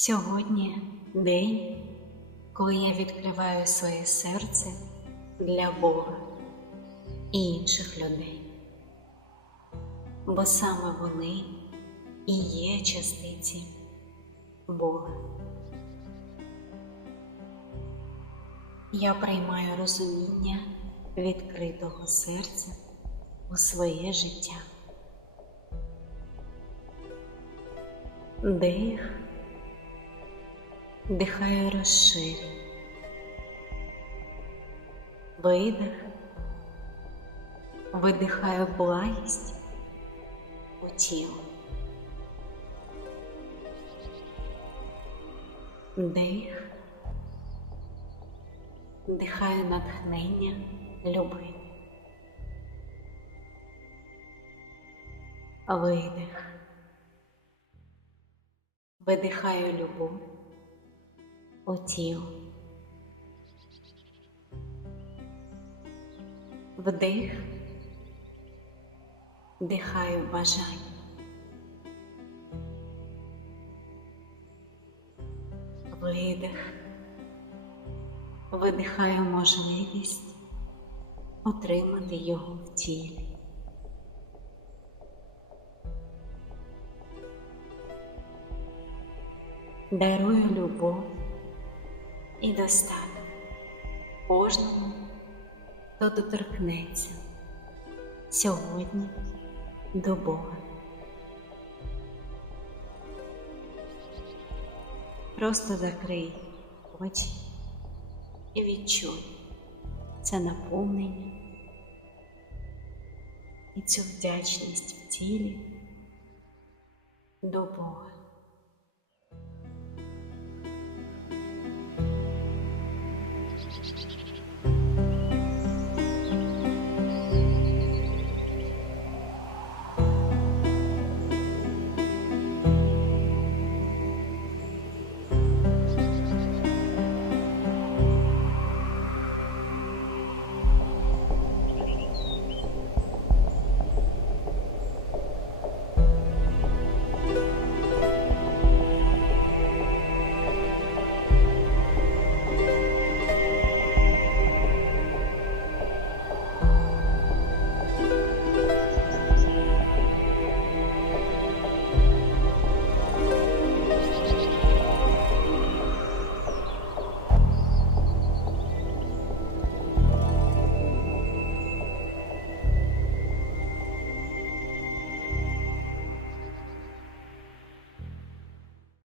Сьогодні день, коли я відкриваю своє серце для Бога і інших людей, бо саме вони і є частиці Бога. Я приймаю розуміння відкритого серця у своє життя. Дих, дихаю розширю. Видих, видихаю благість у тіло. Дих, дихаю натхнення любити. Видих. Видихаю любов тіло. Вдих, дихаю бажання. Видих, видихаю можливість отримати його в тілі. Дарую любов і достаток кожному, хто доторкнеться сьогодні до Бога. Просто закрий очі і відчуй це наповнення і цю вдячність в тілі до Бога.